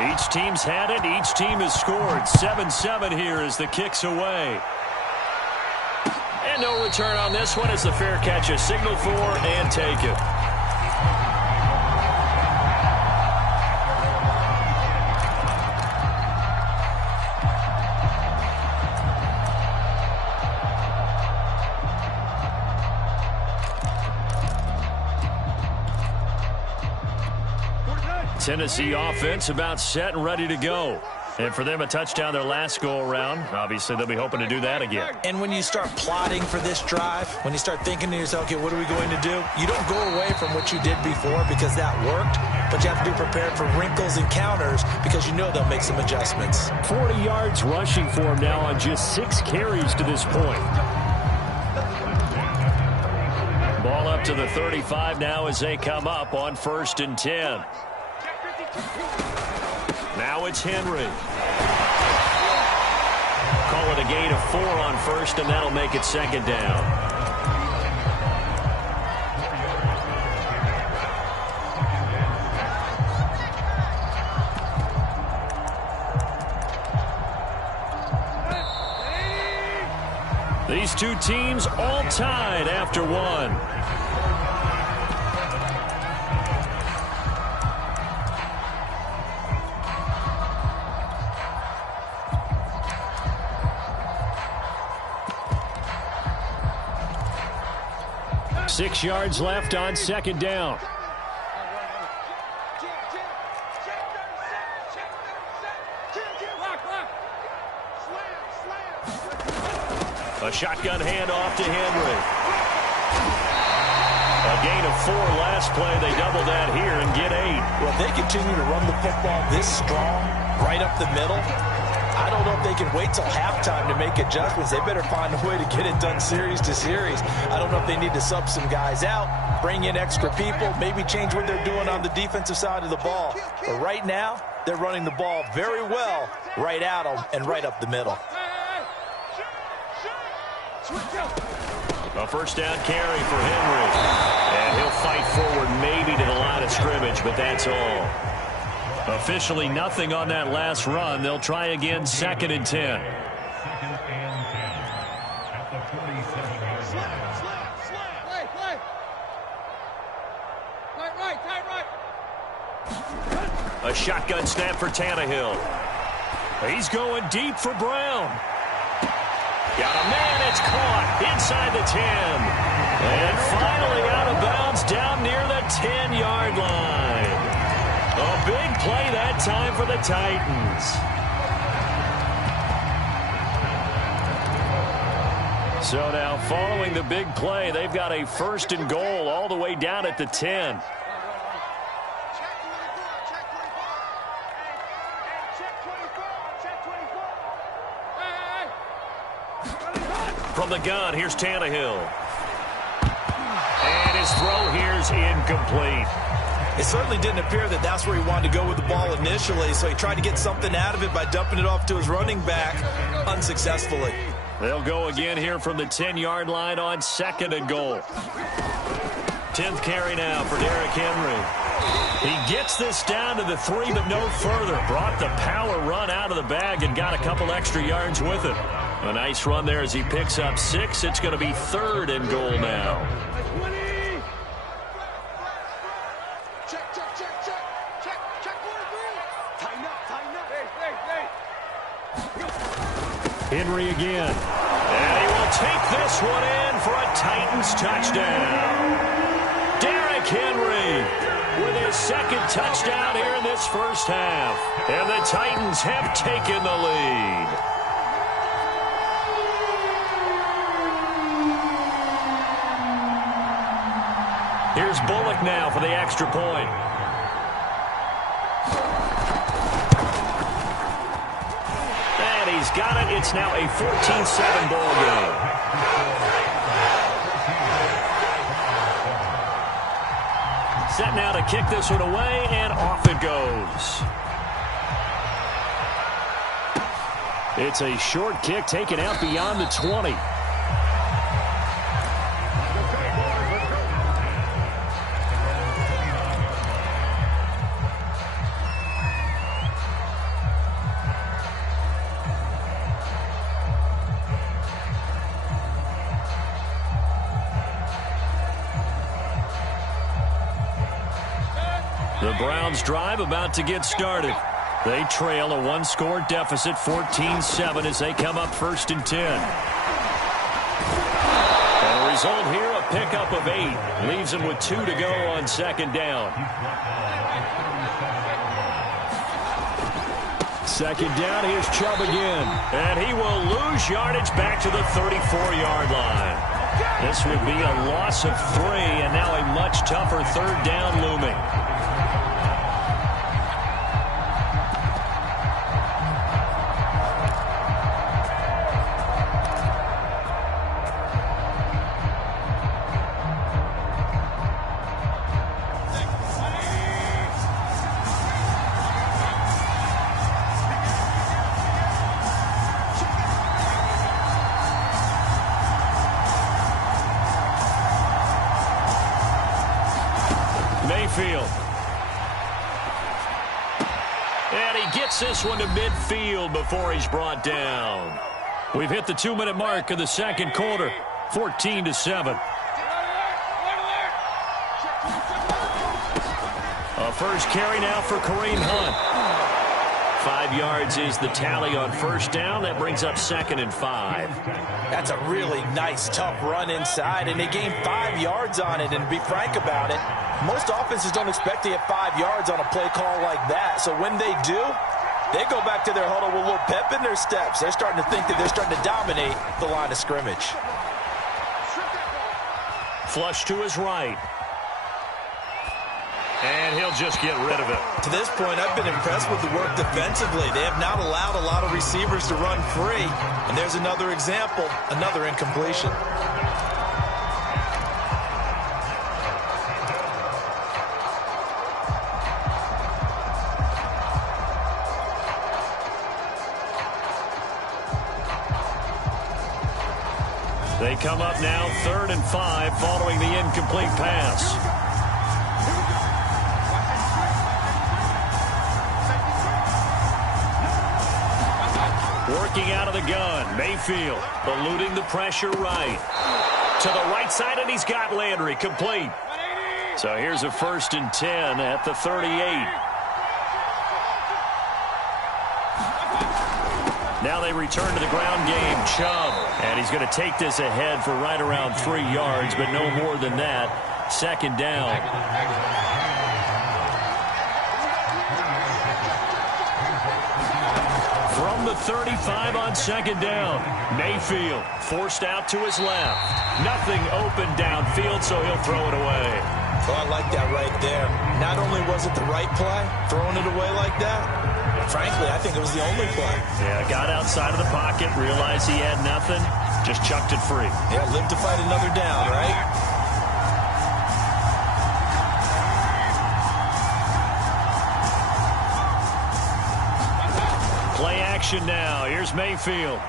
Each team's had it. Each team has scored. 7-7 here as the kick's away. And no return on this one as the fair catch is signaled for and taken. Tennessee offense about set and ready to go. And for them, a touchdown their last go-around. Obviously, they'll be hoping to do that again. And when you start plotting for this drive, when you start thinking to yourself, okay, what are we going to do? You don't go away from what you did before because that worked, but you have to be prepared for wrinkles and counters because you know they'll make some adjustments. 40 yards rushing for him now on just 6 carries to this point. Ball up to the 35 now as they come up on 1st and 10. Now it's Henry. Call it a gain of 4 on 1st, and that'll make it 2nd down. These two teams all tied after one. Six yards left on 2nd down. A shotgun handoff to Henry. A gain of 4 last play. They double that here and get 8. Well, if they continue to run the football this strong, right up the middle, I don't know if they can wait till halftime to make adjustments. They better find a way to get it done series to series. I don't know if they need to sub some guys out, bring in extra people, maybe change what they're doing on the defensive side of the ball. But right now, they're running the ball very well right at them and right up the middle. A 1st down carry for Henry. And he'll fight forward maybe to the line of scrimmage, but that's all. Officially nothing on that last run. They'll try again 2nd and 10. A shotgun snap for Tannehill. He's going deep for Brown. Got a man, it's caught inside the 10. And finally out of bounds down near the 10-yard line. A big play that time for the Titans. So now following the big play, they've got a 1st and goal all the way down at the 10. From the gun, here's Tannehill. And his throw here's incomplete. It certainly didn't appear that that's where he wanted to go with the ball initially, so he tried to get something out of it by dumping it off to his running back unsuccessfully. They'll go again here from the 10-yard line on 2nd and goal. 10th carry now for Derrick Henry. He gets this down to the 3, but no further. Brought the power run out of the bag and got a couple extra yards with it. A nice run there as he picks up 6. It's going to be 3rd and goal now. Henry again. And he will take this one in for a Titans touchdown. Derrick Henry with his 2nd touchdown here in this 1st half. And the Titans have taken the lead. Here's Bullock now for the extra point. And he's got it. It's now a 14-7 ball game. Set now to kick this one away, and off it goes. It's a short kick taken out beyond the 20. The Browns drive about to get started. They trail a one-score deficit, 14-7, as they come up 1st and 10. And the result here, a pickup of 8. Leaves them with 2 to go on 2nd down. 2nd down, here's Chubb again. And he will lose yardage back to the 34-yard line. This would be a loss of 3, and now a much tougher 3rd down looming. And he gets this one to midfield before he's brought down. We've hit the 2-minute mark of the 2nd quarter, 14-7. A first carry now for Kareem Hunt. 5 yards is the tally on 1st down. That brings up 2nd and 5. That's a really nice, tough run inside, and they gained 5 yards on it. And to be frank about it, most offenses don't expect to get 5 yards on a play call like that. So when they do, they go back to their huddle with a little pep in their steps. They're starting to think that they're starting to dominate the line of scrimmage. Flush to his right. And he'll just get rid of it. To this point, I've been impressed with the work defensively. They have not allowed a lot of receivers to run free. And there's another example, another incompletion. They come up now 3rd and 5 following the incomplete pass. Working out of the gun, Mayfield eluding the pressure right. To the right side, and he's got Landry complete. So here's a 1st and 10 at the 38. Now they return to the ground game. Chubb, and he's going to take this ahead for right around 3 yards, but no more than that. 2nd down. From the 35 on 2nd down, Mayfield forced out to his left. Nothing open downfield, so he'll throw it away. Oh, I like that right there. Not only was it the right play, throwing it away like that, frankly, I think it was the only play. Yeah, got outside of the pocket, realized he had nothing, just chucked it free. Yeah, live to fight another down, right? Play action now. Here's Mayfield.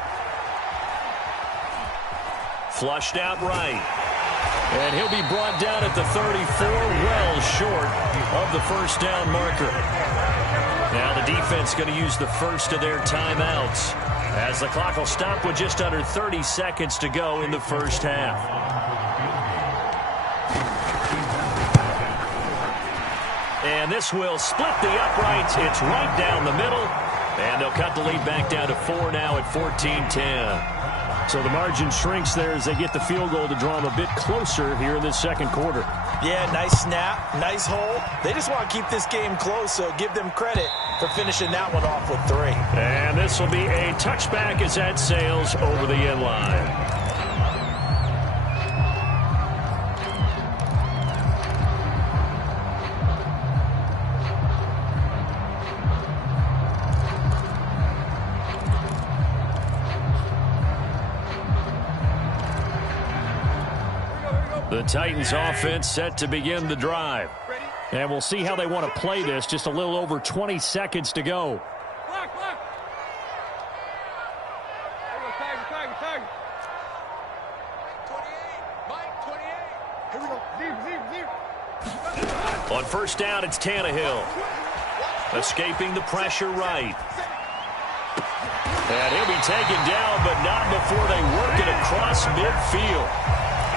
Flushed out right. And he'll be brought down at the 34, well short of the 1st down marker. Now the defense going to use the first of their timeouts, as the clock will stop with just under 30 seconds to go in the 1st half. And this will split the uprights. It's right down the middle. And they'll cut the lead back down to 4 now at 14-10. So the margin shrinks there as they get the field goal to draw them a bit closer here in this 2nd quarter. Yeah, nice snap, nice hole. They just want to keep this game close, so give them credit for finishing that one off with 3. And this will be a touchback as that sails over the end line. The Titans offense set to begin the drive. And we'll see how they want to play this. Just a little over 20 seconds to go. On 1st down, it's Tannehill. Escaping the pressure right. And he'll be taken down, but not before they work it across midfield.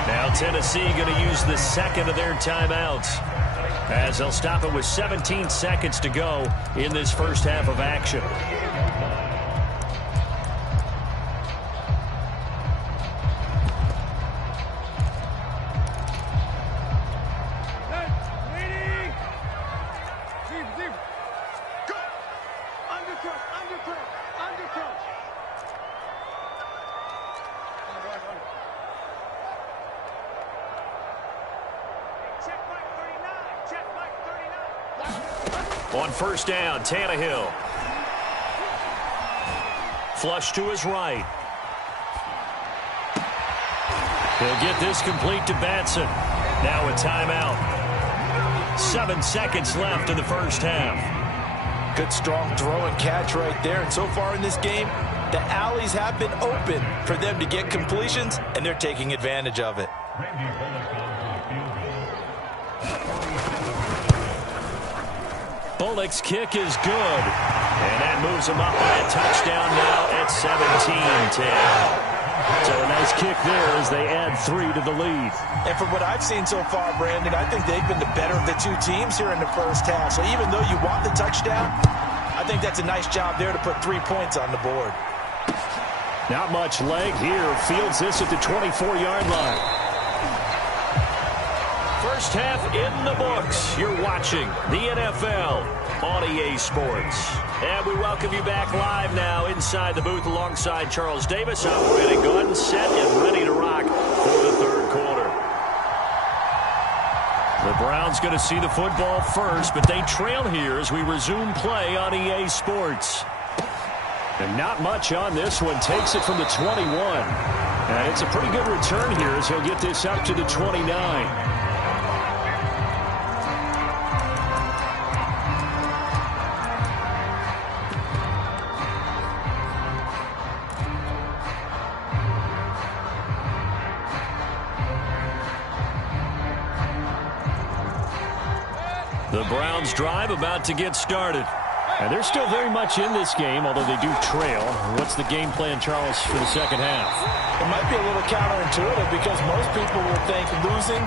Now Tennessee going to use the 2nd of their timeouts. as they'll stop it with 17 seconds to go in this first half of action. On first down, Tannehill. Flush to his right. He'll get this complete to Batson. Now a timeout. 7 seconds left in the first half. Good strong throw and catch right there. And so far in this game, the alleys have been open for them to get completions, and they're taking advantage of it. Bullock's kick is good. And that moves him up by a touchdown now at 17-10. So a nice kick there as they add 3 to the lead. And from what I've seen so far, Brandon, I think they've been the better of the two teams here in the first half. So even though you want the touchdown, I think that's a nice job there to put 3 points on the board. Not much leg here. Fields this at the 24-yard line. First half in the books. You're watching the NFL on EA Sports. And we welcome you back live now inside the booth alongside Charles Davis. I'm Brandon Gunn, set and ready to rock for the third quarter. The Browns going to see the football first, but they trail here as we resume play on EA Sports. And not much on this one. Takes it from the 21. And it's a pretty good return here as he'll get this up to the 29. The Browns drive about to get started. And they're still very much in this game, although they do trail. What's the game plan, Charles, for the second half? It might be a little counterintuitive because most people will think losing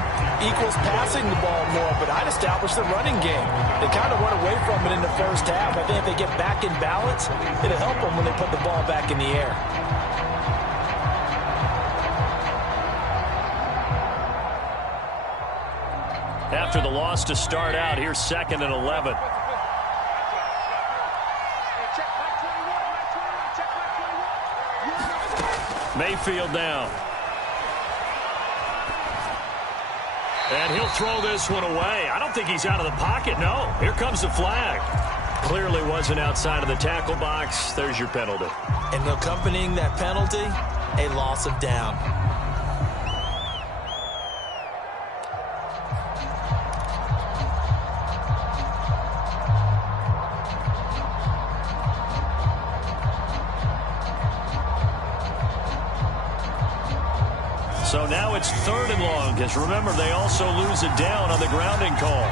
equals passing the ball more, but I'd establish the running game. They kind of went away from it in the first half. I think if they get back in balance, it'll help them when they put the ball back in the air. After the loss to start out, here's 2nd and 11. Mayfield down. And he'll throw this one away. I don't think he's out of the pocket, no. Here comes the flag. Clearly wasn't outside of the tackle box. There's your penalty. And accompanying that penalty, a loss of down. So now it's 3rd and long, because remember, they also lose it down on the grounding call.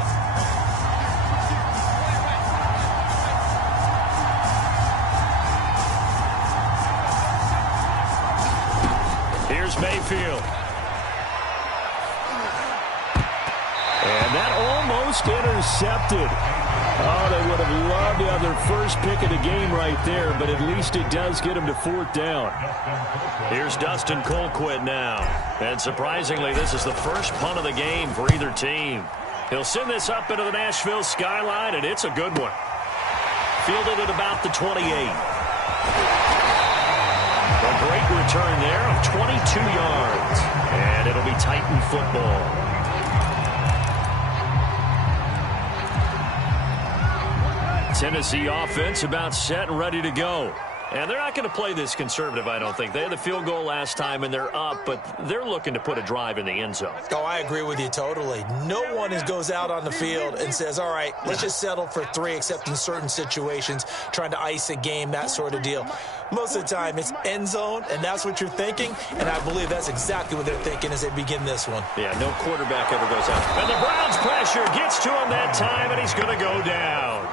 Here's Mayfield. And that almost intercepted. Oh, they would have loved to have their first pick of the game right there, but at least it does get them to 4th down. Here's Dustin Colquitt now. And surprisingly, this is the first punt of the game for either team. He'll send this up into the Nashville skyline, and it's a good one. Fielded at about the 28. A great return there of 22 yards. And it'll be Titan football. Tennessee offense about set and ready to go. And they're not going to play this conservative, I don't think. They had the field goal last time, and they're up, but they're looking to put a drive in the end zone. Oh, I agree with you totally. No one goes out on the field and says, all right, let's just settle for 3, except in certain situations, trying to ice a game, that sort of deal. Most of the time, it's end zone, and that's what you're thinking, and I believe that's exactly what they're thinking as they begin this one. Yeah, no quarterback ever goes out. And the Browns pressure gets to him that time, and he's going to go down.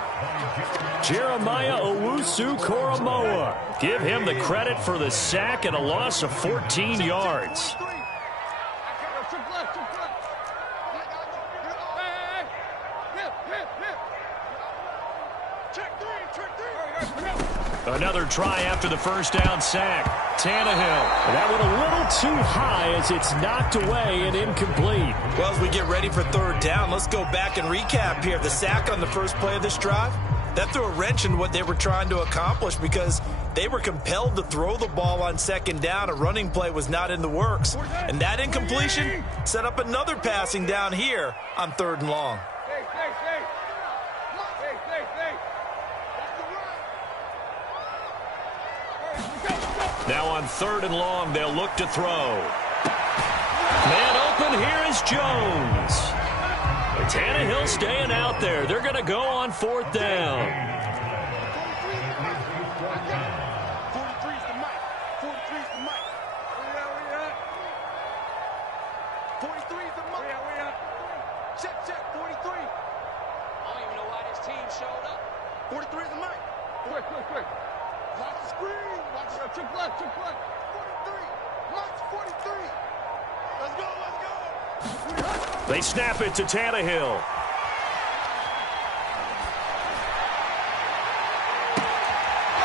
Jeremiah Owusu-Koramoah. Give him the credit for the sack and a loss of 14 yards. Another try after the first down sack. Tannehill. That one a little too high as it's knocked away and incomplete. Well, as we get ready for third down, let's go back and recap here. The sack on the first play of this drive, that threw a wrench in what they were trying to accomplish because they were compelled to throw the ball on second down. A running play was not in the works. And that incompletion set up another passing down here on third and long. Now on third and long, they'll look to throw. Man open, here is Jones. Tannehill staying out there. They're going to go on fourth down. 43's the mic. 43's the mic. 43's the mic. Check, 43. I don't even know why this team showed up. 43's the mic. Quick. Watch the screen. Watch the check left. 43. Mike's 43. Let's go. They snap it to Tannehill.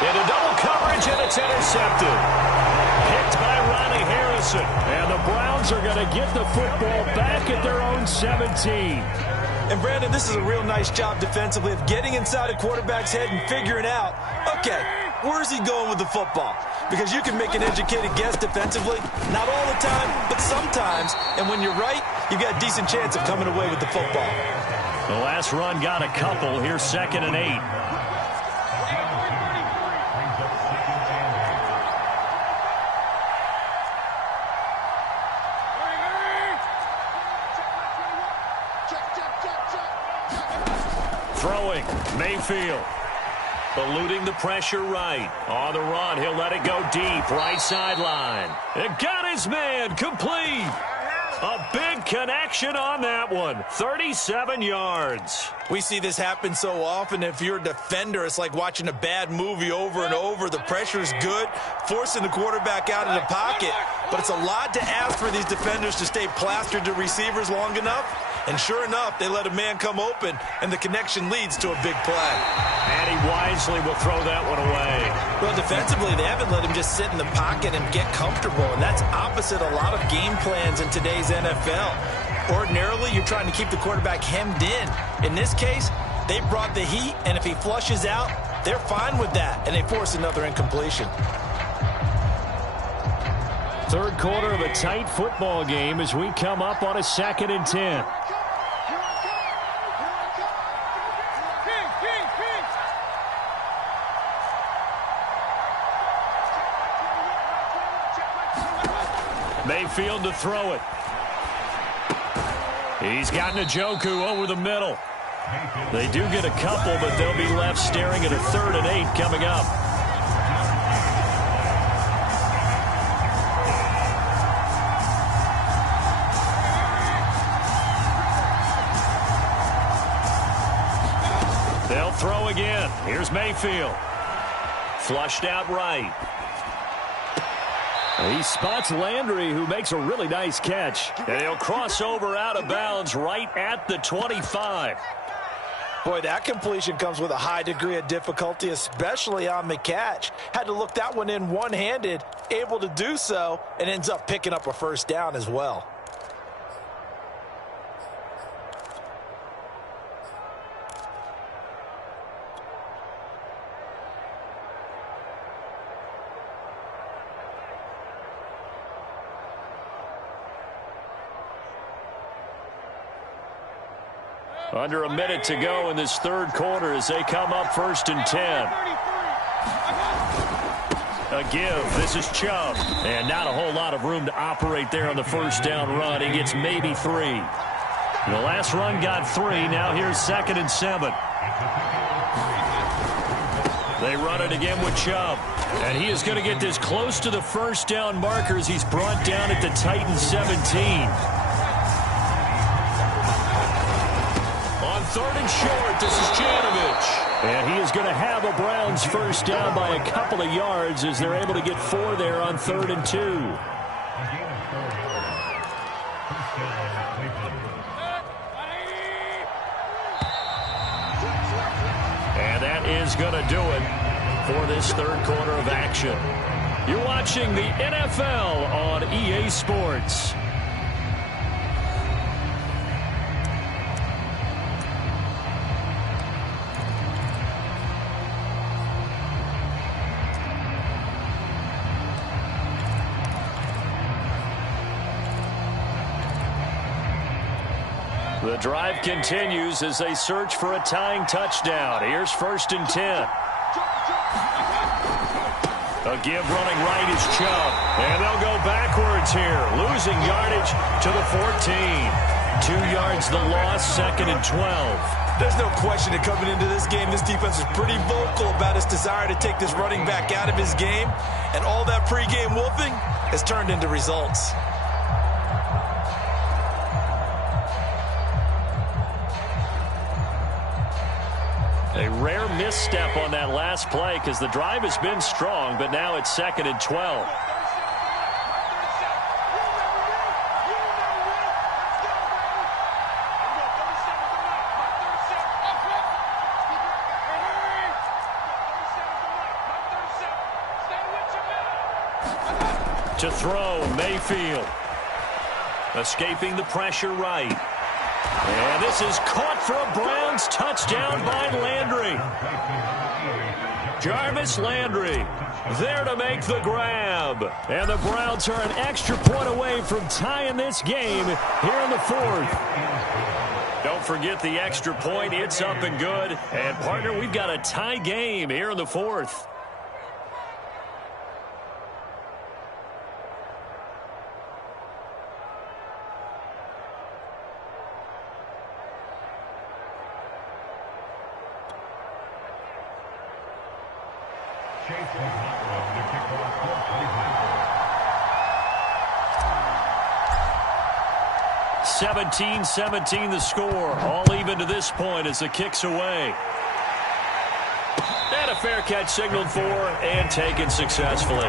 Into double coverage, and it's intercepted. Picked by Ronnie Harrison. And the Browns are going to get the football back at their own 17. And, Brandon, this is a real nice job defensively of getting inside a quarterback's head and figuring out, okay, where's he going with the football? Because you can make an educated guess defensively, not all the time, but sometimes. And when you're right, you've got a decent chance of coming away with the football. The last run got a couple. Here's 2nd and 8. Throwing, Mayfield. Eluding the pressure right. On the run, he'll let it go deep. Right sideline. It got his man complete. A big connection on that one. 37 yards. We see this happen so often. If you're a defender, it's like watching a bad movie over and over. The pressure is good, forcing the quarterback out of the pocket. But it's a lot to ask for these defenders to stay plastered to receivers long enough. And sure enough, they let a man come open, and the connection leads to a big play. And he wisely will throw that one away. Well, defensively, they haven't let him just sit in the pocket and get comfortable, and that's opposite a lot of game plans in today's NFL. Ordinarily, you're trying to keep the quarterback hemmed in. In this case, they brought the heat, and if he flushes out, they're fine with that, and they force another incompletion. Third quarter of a tight football game as we come up on a 2nd and 10. Mayfield to throw it. He's got Njoku over the middle. They do get a couple, but they'll be left staring at a 3rd and 8 coming up. They'll throw again. Here's Mayfield. Flushed out right. He spots Landry, who makes a really nice catch. And he'll cross over out of bounds right at the 25. Boy, that completion comes with a high degree of difficulty, especially on the catch. Had to look that one in one-handed, able to do so, and ends up picking up a first down as well. Under a minute to go in this third quarter as they come up 1st and 10. A give. This is Chubb. And not a whole lot of room to operate there on the first down run. He gets maybe 3. The last run got 3. Now here's 2nd and 7. They run it again with Chubb. And he is going to get this close to the first down markers. He's brought down at the Titans 17. 3rd and short, this is Janovich. And he is going to have a Browns first down by a couple of yards as they're able to get 4 there on 3rd and 2. And that is going to do it. for this third quarter of action. You're watching the NFL on EA Sports. The drive continues as they search for a tying touchdown. Here's 1st and 10. A give running right is Chubb. And they'll go backwards here, losing yardage to the 14. 2 yards the loss, 2nd and 12. There's no question that coming into this game, this defense is pretty vocal about its desire to take this running back out of his game. And all that pregame wolfing has turned into results. A rare misstep on that last play because the drive has been strong, but now it's 2nd and 12. To throw, Mayfield. Escaping the pressure right. And this is caught for a Browns touchdown by Landry. Jarvis Landry there to make the grab. And the Browns are an extra point away from tying this game here in the 4th. Don't forget the extra point. It's up and good. And, partner, we've got a tie game here in the 4th. Seventeen 17 the score. All even to this point as the kick's away. And a fair catch signaled for and taken successfully.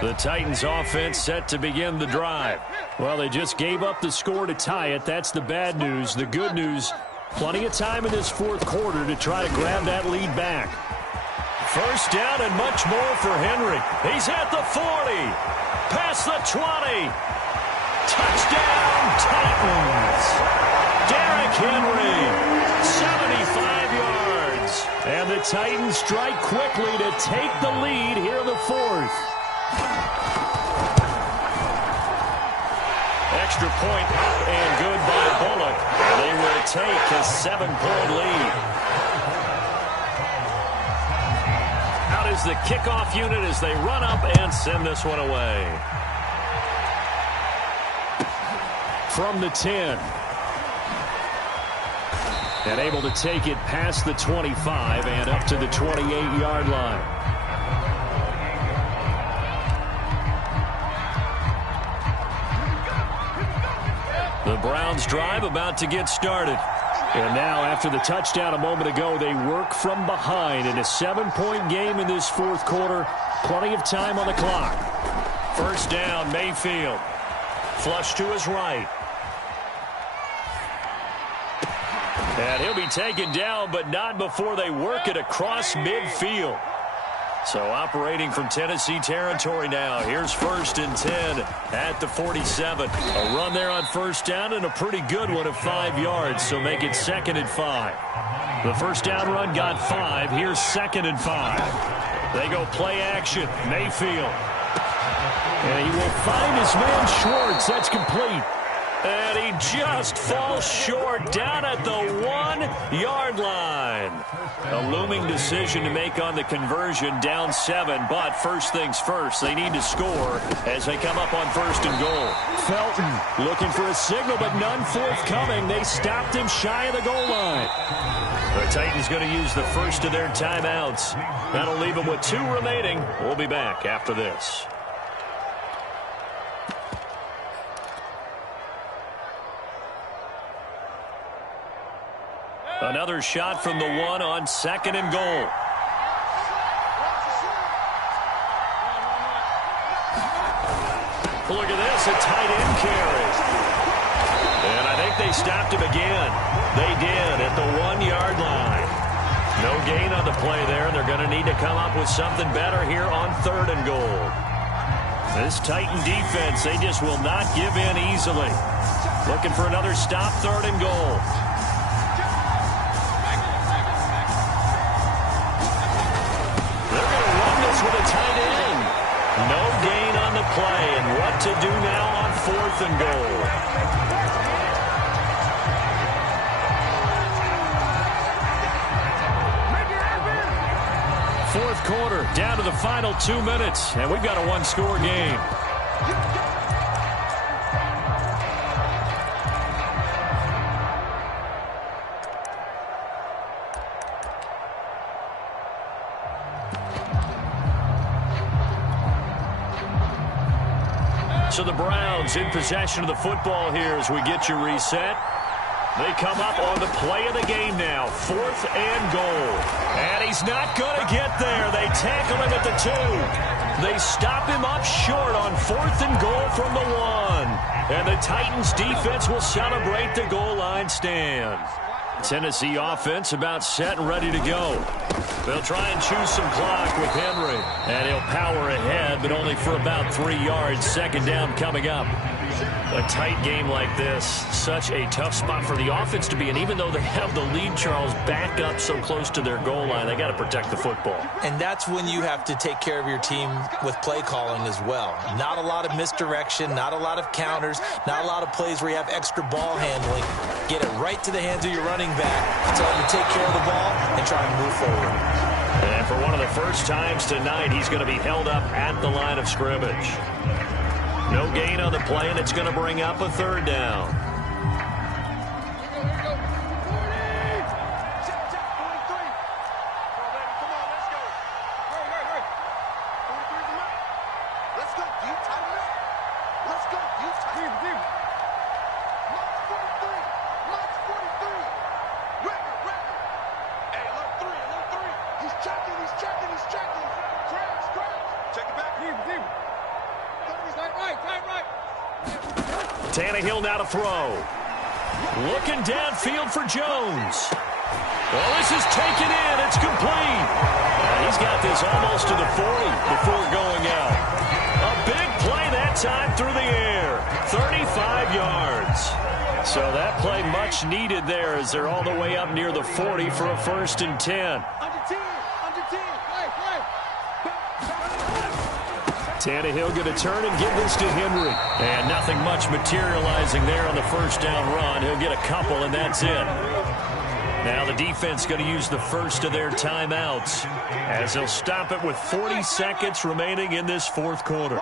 The Titans offense set to begin the drive. Well, they just gave up the score to tie it. That's the bad news. The good news, plenty of time in this 4th quarter to try to grab that lead back. 1st down and much more for Henry. He's at the 40. Past the 20. Touchdown, Titans. Derrick Henry, 75 yards. And the Titans strike quickly to take the lead here in the 4th. Extra point up and good by Bullock. And they will take a 7-point lead. Out is the kickoff unit as they run up and send this one away. From the 10. And able to take it past the 25 and up to the 28-yard line. The Browns drive about to get started. And now after the touchdown a moment ago, they work from behind in a 7-point game in this 4th quarter. Plenty of time on the clock. 1st down, Mayfield. Flush to his right. And he'll be taken down, but not before they work it across midfield. So operating from Tennessee territory now. Here's 1st and 10 at the 47. A run there on 1st down and a pretty good one of 5 yards. So make it 2nd and 5. The 1st down run got 5. Here's 2nd and 5. They go play action. Mayfield. And he will find his man Schwartz. That's complete. And he just falls short down at the 1-yard line. A looming decision to make on the conversion, down 7. But first things first, they need to score as they come up on 1st and goal. Felton looking for a signal, but none forthcoming. They stopped him shy of the goal line. The Titans going to use the first of their timeouts. That'll leave them with 2 remaining. We'll be back after this. Another shot from the 1 on 2nd and goal. Look at this, a tight end carry. And I think they stopped him again. They did at the 1-yard line. No gain on the play there. They're going to need to come up with something better here on 3rd and goal. This Titan defense, they just will not give in easily. Looking for another stop, 3rd and goal. They're going to run this with a tight end. No gain on the play, and what to do now on 4th and goal. 4th quarter, down to the final 2 minutes, and we've got a 1-score game. So the Browns in possession of the football here as we get you reset. They come up on the play of the game now. 4th and goal. And he's not going to get there. They tackle him at the 2. They stop him up short on 4th and goal from the 1. And the Titans defense will celebrate the goal line stand. Tennessee offense about set and ready to go. They'll try and choose some clock with Henry. And he'll power ahead, but only for about 3 yards. 2nd down coming up. A tight game like this, such a tough spot for the offense to be in. Even though they have the lead, Charles, back up so close to their goal line, they got to protect the football. And that's when you have to take care of your team with play calling as well. Not a lot of misdirection, not a lot of counters, not a lot of plays where you have extra ball handling. Get it right to the hands of your running back, tell him to take care of the ball, and try and move forward. And for one of the first times tonight, he's going to be held up at the line of scrimmage. No gain on the play, and it's going to bring up a 3rd down. Tannehill now to throw. Looking downfield for Jones. Well, this is taken in. It's complete. And he's got this almost to the 40 before going out. A big play that time through the air. 35 yards. So that play much needed there as they're all the way up near the 40 for a 1st and 10. Tannehill going to turn and give this to Henry. And nothing much materializing there on the 1st down run. He'll get a couple, and that's it. Now the defense going to use the first of their timeouts as they'll stop it with 40 seconds remaining in this 4th quarter.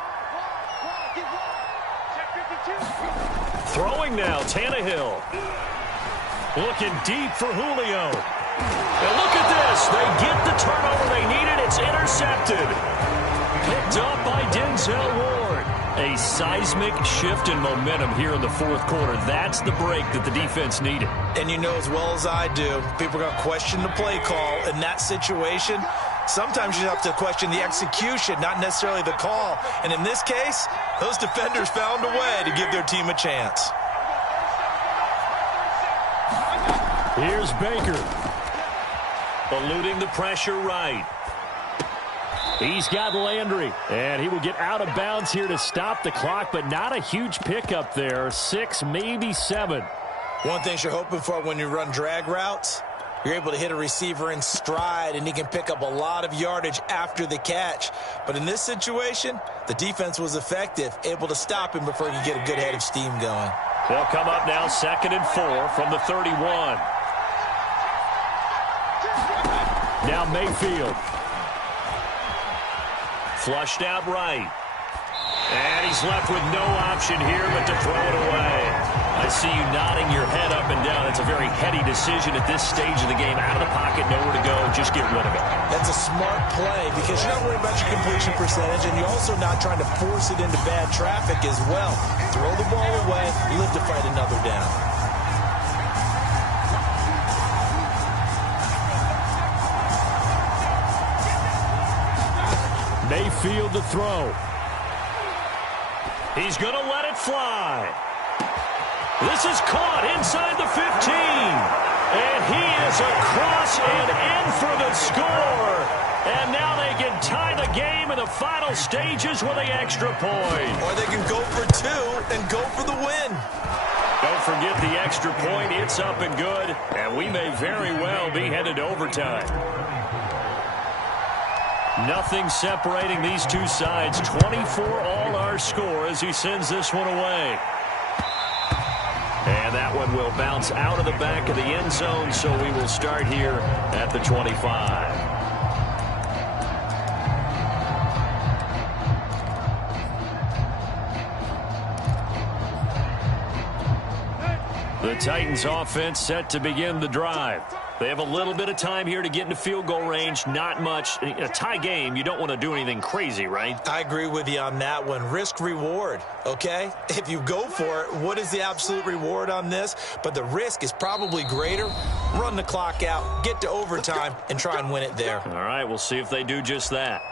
Throwing now, Tannehill. Looking deep for Julio. And look at this. They get the turnover they needed. It's intercepted. Picked up by Denzel Ward. A seismic shift in momentum here in the 4th quarter. That's the break that the defense needed. And you know as well as I do, people are going to question the play call in that situation. Sometimes you have to question the execution, not necessarily the call. And in this case, those defenders found a way to give their team a chance. Here's Baker. Eluding the pressure right. He's got Landry, and he will get out of bounds here to stop the clock, but not a huge pickup there. 6, maybe 7. One thing you're hoping for when you run drag routes, you're able to hit a receiver in stride, and he can pick up a lot of yardage after the catch. But in this situation, the defense was effective, able to stop him before he could get a good head of steam going. They'll come up now 2nd and 4 from the 31. Now Mayfield. Flushed out right. And he's left with no option here but to throw it away. I see you nodding your head up and down. It's a very heady decision at this stage of the game. Out of the pocket, nowhere to go. Just get rid of it. That's a smart play because you're not worried about your completion percentage, and you're also not trying to force it into bad traffic as well. Throw the ball away, live to fight another down. Mayfield to throw. He's going to let it fly. This is caught inside the 15. And he is across and in for the score. And now they can tie the game in the final stages with the extra point. Or they can go for two and go for the win. Don't forget the extra point. It's up and good. And we may very well be headed to overtime. Nothing separating these two sides. 24 all our score as he sends this one away. And that one will bounce out of the back of the end zone, so we will start here at the 25. The Titans offense set to begin the drive. They have a little bit of time here to get into field goal range. Not much. In a tie game, you don't want to do anything crazy, right? I agree with you on that one. Risk reward, okay? If you go for it, what is the absolute reward on this? But the risk is probably greater. Run the clock out, get to overtime, and try and win it there. All right, we'll see if they do just that.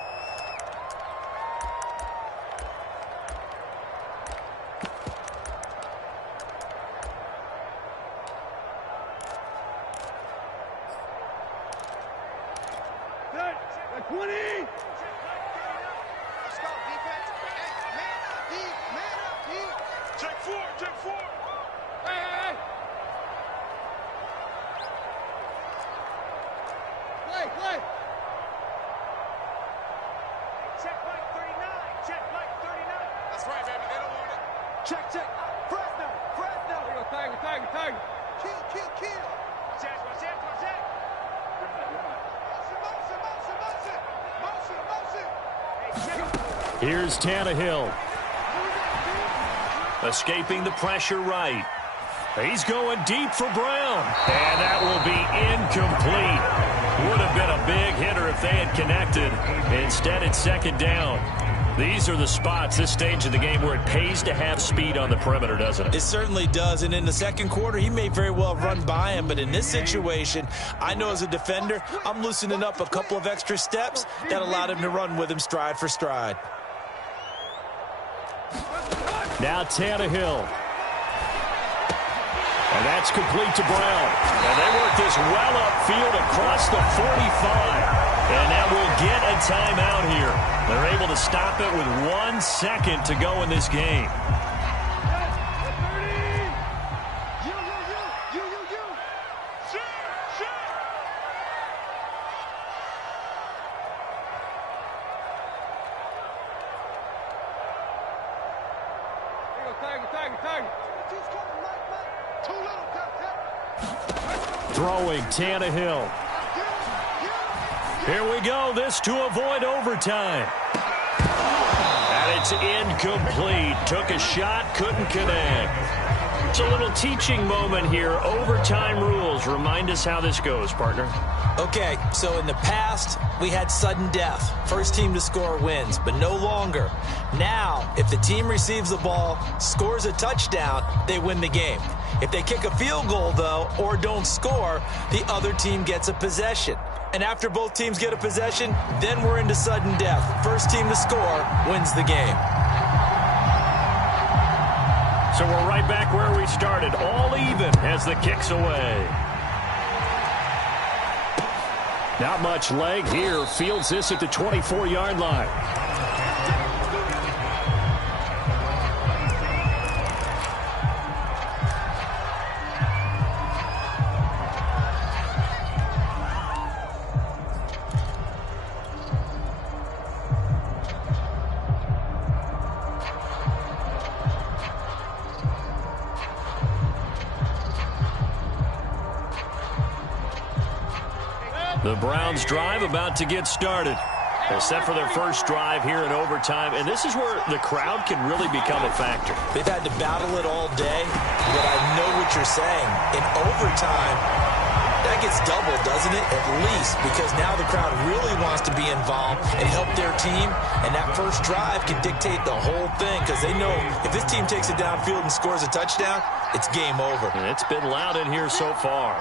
Here's Tannehill. Escaping the pressure right. He's going deep for Brown. And that will be incomplete. Would have been a big hitter if they had connected. Instead, it's second down. These are the spots, this stage of the game, where it pays to have speed on the perimeter, doesn't it? It certainly does, and in the second quarter, he may very well run by him, but in this situation, I know as a defender, I'm loosening up a couple of extra steps that allowed him to run with him stride for stride. Now Tannehill. And that's complete to Brown. And they work this well upfield across the 45. And that will get a timeout here. They're able to stop it with 1 second to go in this game. Throwing Tannehill. Here we go. This to avoid overtime. And it's incomplete. Took a shot, couldn't connect. It's a little teaching moment here. Overtime rules. Remind us how this goes, partner. Okay, so in the past, we had sudden death. First team to score wins, but no longer. Now, if the team receives the ball, scores a touchdown, they win the game. If they kick a field goal, though, or don't score, the other team gets a possession. And after both teams get a possession, then we're into sudden death. First team to score wins the game. So we're right back where we started, all even as the kick's away. Not much leg here. Fields this at the 24-yard line. The Browns drive about to get started. They're set for their first drive here in overtime, and this is where the crowd can really become a factor. They've had to battle it all day, but I know what you're saying. In overtime, that gets doubled, doesn't it? At least, because now the crowd really wants to be involved and help their team, and that first drive can dictate the whole thing, because they know if this team takes it downfield and scores a touchdown, it's game over. And it's been loud in here so far.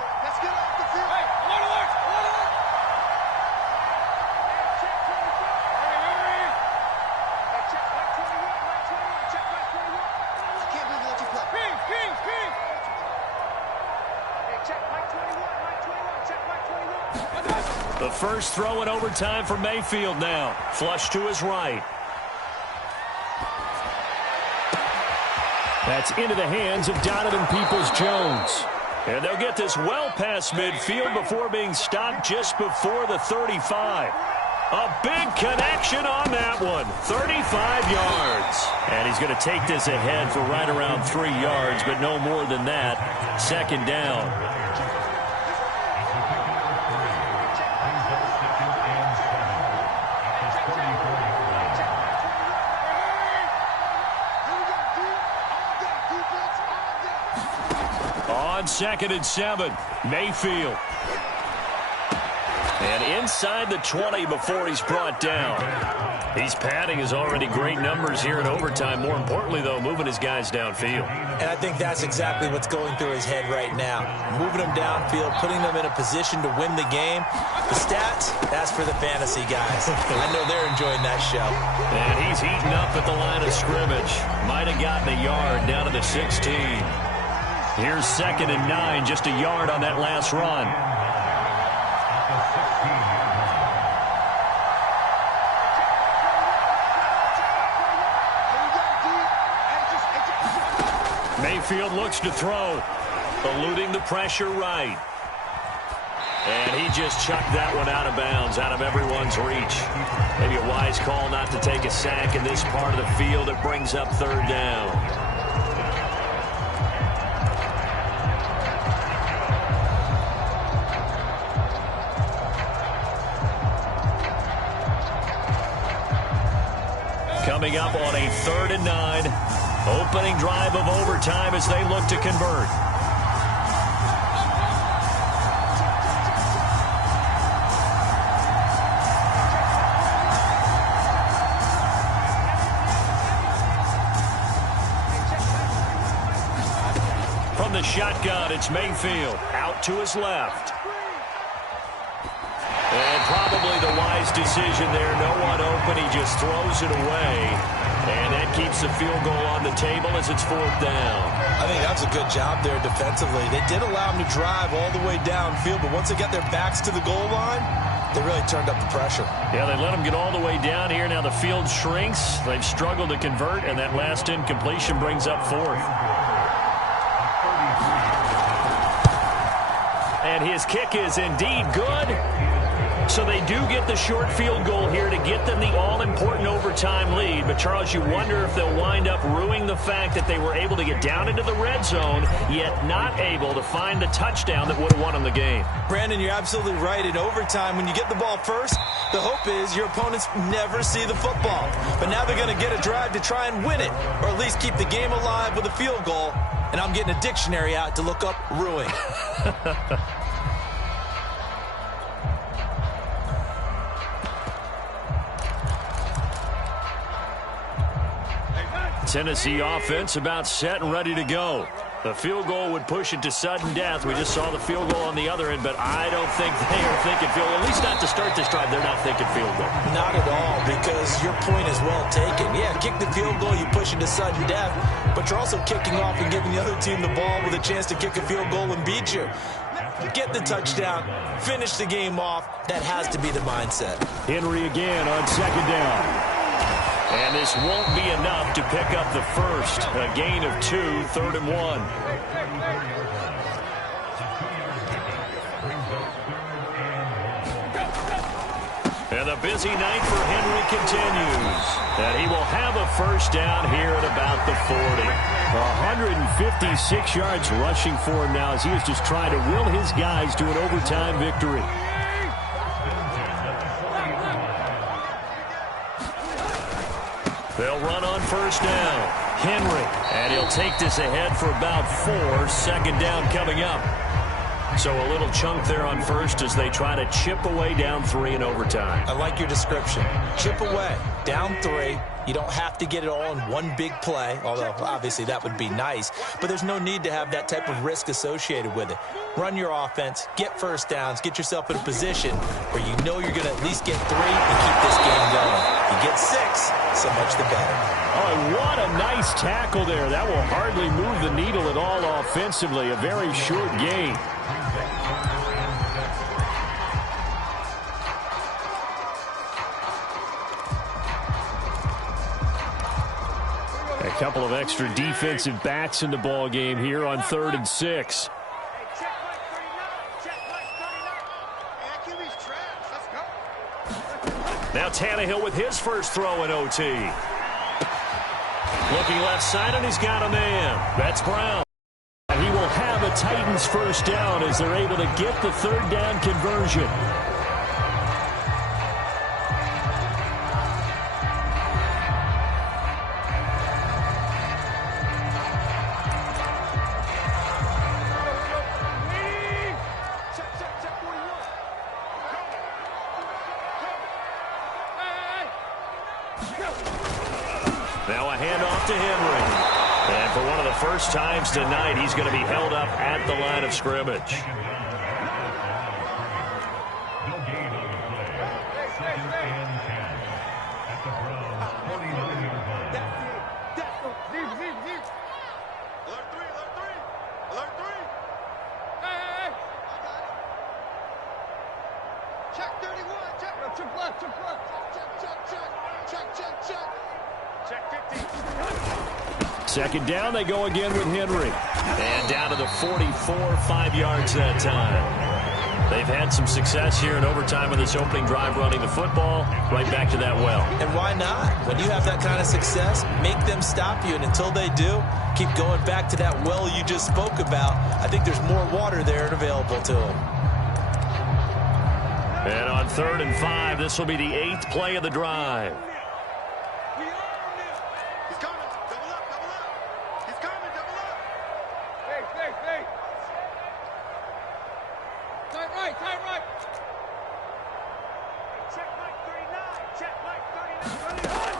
The first throw in overtime for Mayfield now. Flush to his right. That's into the hands of Donovan Peoples-Jones. And they'll get this well past midfield before being stopped just before the 35. A big connection on that one. 35 yards. And he's going to take this ahead for right around 3 yards, but no more than that. Second down. On 2nd and 7, Mayfield. And inside the 20 before he's brought down. He's padding his already great numbers here in overtime. More importantly, though, moving his guys downfield. And I think that's exactly what's going through his head right now. Moving them downfield, putting them in a position to win the game. The stats, that's for the fantasy guys. I know they're enjoying that show. And he's heating up at the line of scrimmage. Might have gotten a yard down to the 16. Here's 2nd and 9, just a yard on that last run. Mayfield looks to throw, eluding the pressure right. And he just chucked that one out of bounds, out of everyone's reach. Maybe a wise call not to take a sack in this part of the field. It brings up 3rd down. Coming up on a 3rd and 9. Opening drive of overtime as they look to convert. From the shotgun, it's Mayfield. Out to his left. And probably the wise decision there. No one open. He just throws it away. And that keeps the field goal on the table as it's 4th down. I think that's a good job there defensively. They did allow him to drive all the way downfield, but once they got their backs to the goal line, they really turned up the pressure. Yeah, they let him get all the way down here. Now the field shrinks. They've struggled to convert, and that last incompletion brings up 4th. And his kick is indeed good. So they do get the short field goal here to get them the all-important overtime lead. But, Charles, you wonder if they'll wind up ruining the fact that they were able to get down into the red zone, yet not able to find the touchdown that would have won them the game. Brandon, you're absolutely right. In overtime, when you get the ball first, the hope is your opponents never see the football. But now they're going to get a drive to try and win it, or at least keep the game alive with a field goal. And I'm getting a dictionary out to look up ruin. Tennessee offense about set and ready to go. The field goal would push it to sudden death. We just saw the field goal on the other end, but I don't think they are thinking field goal. At least not to start this drive. They're not thinking field goal. Not at all, because your point is well taken. Yeah, kick the field goal, you push it to sudden death, but you're also kicking off and giving the other team the ball with a chance to kick a field goal and beat you. Get the touchdown, finish the game off. That has to be the mindset. Henry again on 2nd down. And this won't be enough to pick up the first. A gain of 2, 3rd and 1. And the busy night for Henry continues. And he will have a first down here at about the 40. 156 yards rushing for him now as he is just trying to will his guys to an overtime victory. They'll run on first down. Henry. And he'll take this ahead for about 4. 2nd down coming up. So a little chunk there on first as they try to chip away down 3 in overtime. I like your description. Chip away. Down 3. You don't have to get it all in one big play, although obviously that would be nice. But there's no need to have that type of risk associated with it. Run your offense, get first downs, get yourself in a position where you know you're going to at least get 3 and keep this game going. You get 6, so much the better. Oh, what a nice tackle there. That will hardly move the needle at all offensively. A very short gain. couple of extra defensive backs in the ball game here on 3rd and 6. Now Tannehill with his first throw in OT. Looking left side, and he's got a man. That's Brown. He will have a Titans first down as they're able to get the 3rd down conversion. Now a handoff to Henry. And for one of the first times tonight, he's going to be held up at the line of scrimmage. Check 31. Check left. Check 50. 2nd down, they go again with Henry. And down to the 44, 5 yards that time. They've had some success here in overtime in this opening drive running the football. Right back to that well. And why not? When you have that kind of success, make them stop you. And until they do, keep going back to that well you just spoke about. I think there's more water there and available to them. And on 3rd and 5, this will be the 8th play of the drive. He's coming. Double up. He's coming. Double up. Hey. Tight right. Check Mike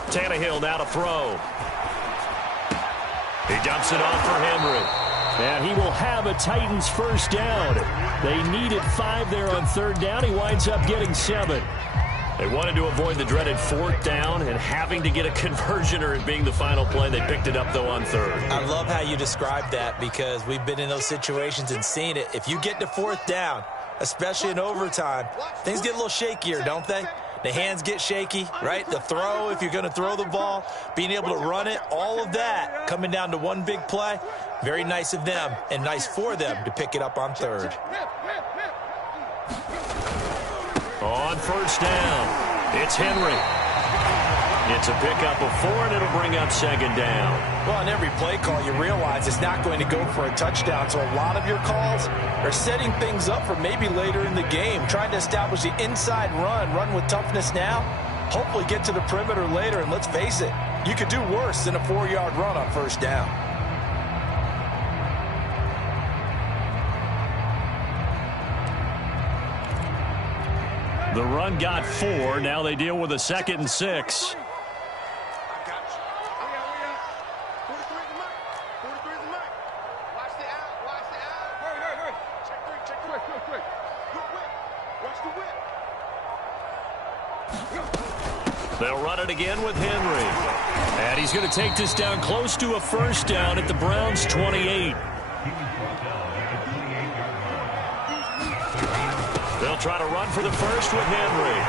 39. Tannehill now to throw. He dumps it off for Henry. And he will have a Titans first down. They needed 5 there on 3rd down. He winds up getting 7. They wanted to avoid the dreaded 4th down and having to get a conversion or it being the final play. They picked it up, though, on 3rd. I love how you described that because we've been in those situations and seen it. If you get to 4th down, especially in overtime, things get a little shakier, don't they? The hands get shaky, right? The throw, if you're going to throw the ball, being able to run it, all of that coming down to one big play. Very nice of them and nice for them to pick it up on 3rd. On 1st down, it's Henry. It's a pickup of 4, and it'll bring up 2nd down. Well, on every play call, you realize it's not going to go for a touchdown, so a lot of your calls are setting things up for maybe later in the game, trying to establish the inside run with toughness now, hopefully get to the perimeter later, and let's face it, you could do worse than a 4-yard run on 1st down. The run got 4. Now they deal with a 2nd and 6. They'll run it again with Henry. And he's going to take this down close to a 1st down at the Browns' 28. They'll try to run for the 1st with Henry.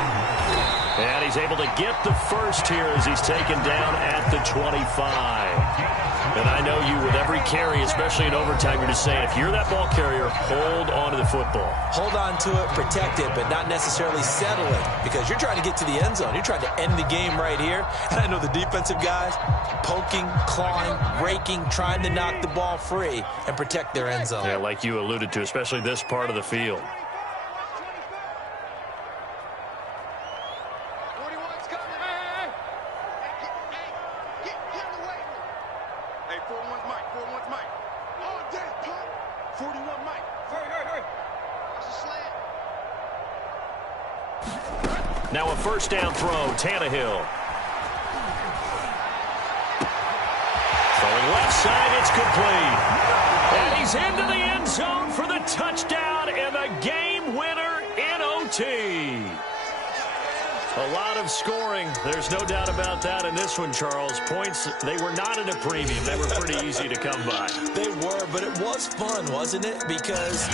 And he's able to get the 1st here as he's taken down at the 25. And I know you, with every carry, especially in overtime, you're just saying, if you're that ball carrier, hold on to the football. Hold on to it, protect it, but not necessarily settling, because you're trying to get to the end zone. You're trying to end the game right here. And I know the defensive guys poking, clawing, raking, trying to knock the ball free and protect their end zone. Yeah, like you alluded to, especially this part of the field. Now a 1st down throw, Tannehill. Throwing left side, it's complete. And he's into the end zone for the touchdown and the game winner in OT. A lot of scoring. There's no doubt about that in this one, Charles. Points, they were not at a premium. They were pretty easy to come by. They were, but it was fun, wasn't it? Because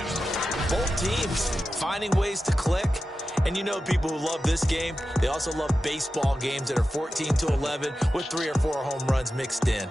both teams finding ways to click And you know people who love this game, they also love baseball games that are 14-11 with 3 or 4 home runs mixed in.